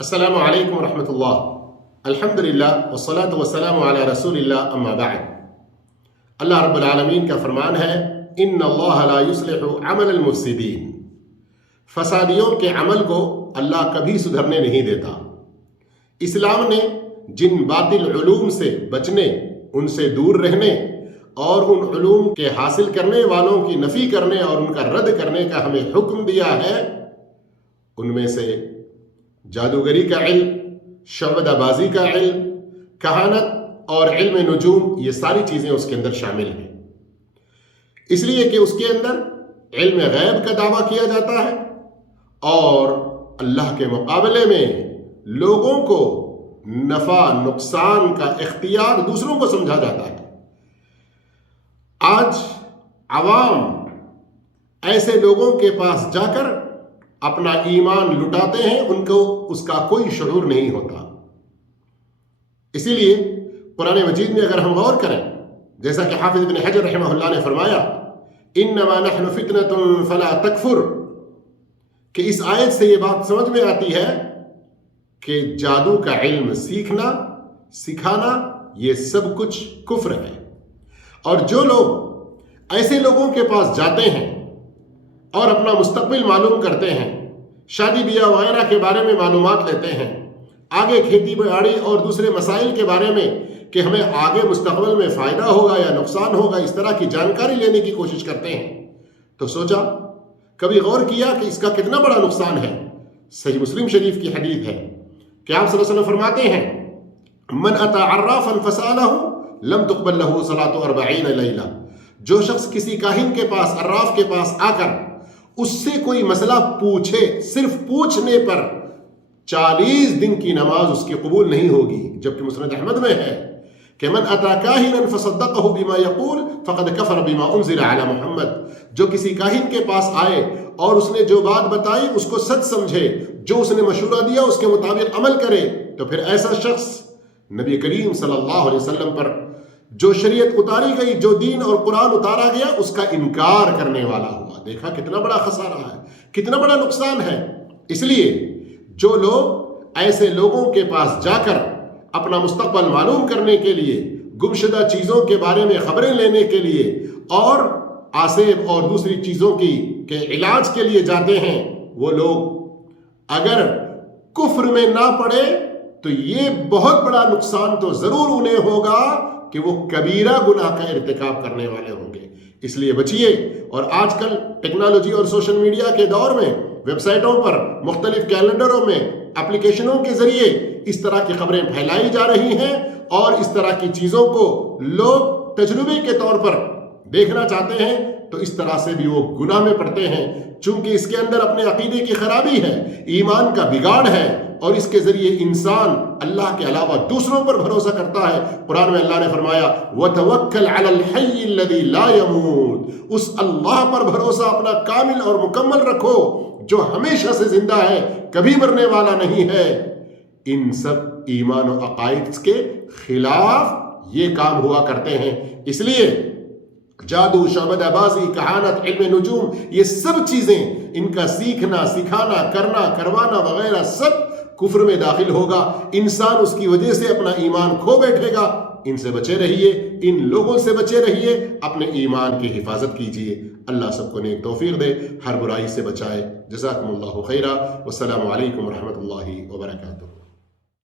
السلام علیکم ورحمۃ اللہ۔ الحمد للہ والصلاة والسلام علی رسول اللہ، اما بعد۔ اللہ رب العالمین کا فرمان ہے، ان اللہ لا يصلح عمل المفسدین۔ فسادیوں کے عمل کو اللہ کبھی سدھرنے نہیں دیتا۔ اسلام نے جن باطل علوم سے بچنے، ان سے دور رہنے اور ان علوم کے حاصل کرنے والوں کی نفی کرنے اور ان کا رد کرنے کا ہمیں حکم دیا ہے، ان میں سے جادوگری کا علم، شعوذہ بازی کا علم، کہانت اور علم نجوم، یہ ساری چیزیں اس کے اندر شامل ہیں۔ اس لیے کہ اس کے اندر علم غیب کا دعویٰ کیا جاتا ہے اور اللہ کے مقابلے میں لوگوں کو نفع نقصان کا اختیار دوسروں کو سمجھا جاتا ہے۔ آج عوام ایسے لوگوں کے پاس جا کر اپنا ایمان لٹاتے ہیں، ان کو اس کا کوئی شعور نہیں ہوتا۔ اسی لیے قرآن مجید میں اگر ہم غور کریں، جیسا کہ حافظ ابن حجر رحمہ اللہ نے فرمایا، انما نحن فتنة فلا تکفر، کہ اس آیت سے یہ بات سمجھ میں آتی ہے کہ جادو کا علم سیکھنا، سکھانا، یہ سب کچھ کفر ہے۔ اور جو لوگ ایسے لوگوں کے پاس جاتے ہیں اور اپنا مستقبل معلوم کرتے ہیں، شادی بیاہ وغیرہ کے بارے میں معلومات لیتے ہیں، آگے کھیتی باڑی اور دوسرے مسائل کے بارے میں کہ ہمیں آگے مستقبل میں فائدہ ہوگا یا نقصان ہوگا، اس طرح کی جانکاری لینے کی کوشش کرتے ہیں، تو سوچا، کبھی غور کیا کہ اس کا کتنا بڑا نقصان ہے؟ صحیح مسلم شریف کی حدیث ہے کہ آپ صلی اللہ علیہ وسلم فرماتے ہیں، من اتی عرافا فسالہ لم تقبل لہ صلاۃ 40 لیلہ۔ جو شخص کسی کاہن کے پاس، عراف کے پاس آ کر اس سے کوئی مسئلہ پوچھے، صرف پوچھنے پر 40 دن کی نماز اس کی قبول نہیں ہوگی، جبکہ مسند احمد میں ہے کہ من اتی کاہنا فصدقہ بما یقول فقد کفر بما انزل علی محمد۔ جو کسی کاہن کے پاس آئے اور اس نے جو بات بتائی اس کو سچ سمجھے، جو اس نے مشورہ دیا اس کے مطابق عمل کرے، تو پھر ایسا شخص نبی کریم صلی اللہ علیہ وسلم پر جو شریعت اتاری گئی، جو دین اور قرآن اتارا گیا، اس کا انکار کرنے والا ہوا۔ دیکھا کتنا بڑا خسارہ ہے، کتنا بڑا نقصان ہے۔ اس لیے جو لوگ ایسے لوگوں کے پاس جا کر اپنا مستقبل معلوم کرنے کے لیے، گمشدہ چیزوں کے بارے میں خبریں لینے کے لیے اور آسیب اور دوسری چیزوں کے علاج کے لیے جاتے ہیں، وہ لوگ اگر کفر میں نہ پڑے تو یہ بہت بڑا نقصان تو ضرور انہیں ہوگا کہ وہ کبیرہ گناہ کا ارتکاب کرنے والے ہوں گے۔ اس لیے بچیے۔ اور آج کل ٹیکنالوجی اور سوشل میڈیا کے دور میں ویب سائٹوں پر، مختلف کیلنڈروں میں، اپلیکیشنوں کے ذریعے اس طرح کی خبریں پھیلائی جا رہی ہیں اور اس طرح کی چیزوں کو لوگ تجربے کے طور پر دیکھنا چاہتے ہیں، تو اس طرح سے بھی وہ گناہ میں پڑتے ہیں، چونکہ اس کے اندر اپنے عقیدے کی خرابی ہے، ایمان کا بگاڑ ہے، اور اس کے ذریعے انسان اللہ کے علاوہ دوسروں پر بھروسہ کرتا ہے۔ قرآن میں اللہ نے فرمایا، وَتَوَكَّلْ عَلَى الْحَيِّ الَّذِي لَا يَمُوتُ، اس اللہ پر بھروسہ اپنا کامل اور مکمل رکھو جو ہمیشہ سے زندہ ہے، کبھی مرنے والا نہیں ہے۔ ان سب ایمان و عقائد کے خلاف یہ کام ہوا کرتے ہیں۔ اس لیے جادو، شعوذہ بازی، کہانت، علم نجوم، یہ سب چیزیں، ان کا سیکھنا، سکھانا، کرنا، کروانا وغیرہ سب کفر میں داخل ہوگا۔ انسان اس کی وجہ سے اپنا ایمان کھو بیٹھے گا۔ ان سے بچے رہیے، ان لوگوں سے بچے رہیے، اپنے ایمان کی حفاظت کیجیے۔ اللہ سب کو نیک توفیق دے، ہر برائی سے بچائے۔ جزاکم اللہ خیرا، والسلام علیکم ورحمۃ اللہ وبرکاتہ۔